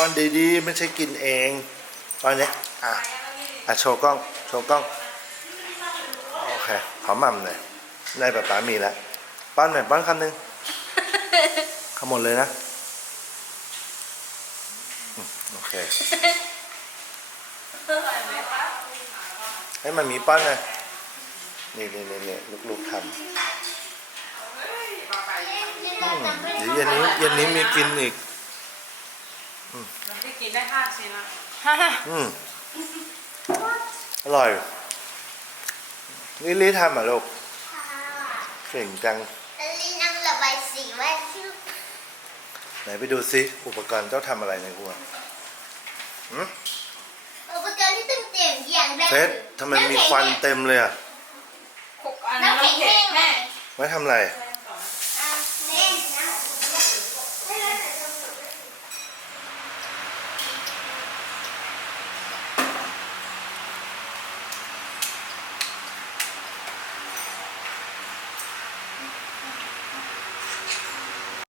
ป้อนดีๆ ไม่ใช่กินเองป้อนเนี้ยอะอะโชว์กล้องโชว์กล้องโอเคขอหม่ำหน่อยในป๊าป๊ามีแล้วป้อนหน่อยป้อนคำหนึ่งขมดเลยนะอืมโอเคให้มันมีป้อนหน่อยนี่นี่นี่นี่ลูกๆทำอืมเดี๋ยวเย็นนี้เย็นนี้มีกินอีก ได้กินได้ห้าชิ้นละอืมอร่อยลิลี่ทำอะลูกเก่งจังแล้วลีนั่งระบายสีว่าชื่อไหนไปดูซิอุปกรณ์เจ้าทำอะไรในครัวหืมอุปกรณ์ที่ต้องเตรียมอย่างแรกเฟสทำไมมีควันเต็มเลยอะหกอันน้ำแข็งแม่ไว้ทำอะไรไว้